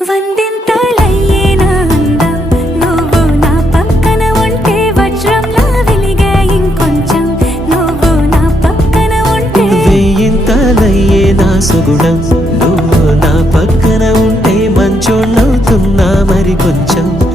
వందింతలయ్యేనా అందం నువ్వు నా పక్కన ఉంటే వజ్రంలా వెలిగే ఇంకొంచెం నువ్వు నా పక్కన ఉంటే వెయ్యింతలయ్యేనా సుగుణం నువ్వు నా పక్కన ఉంటే మంచోళ్ళవుతున్నా మరి కొంచెం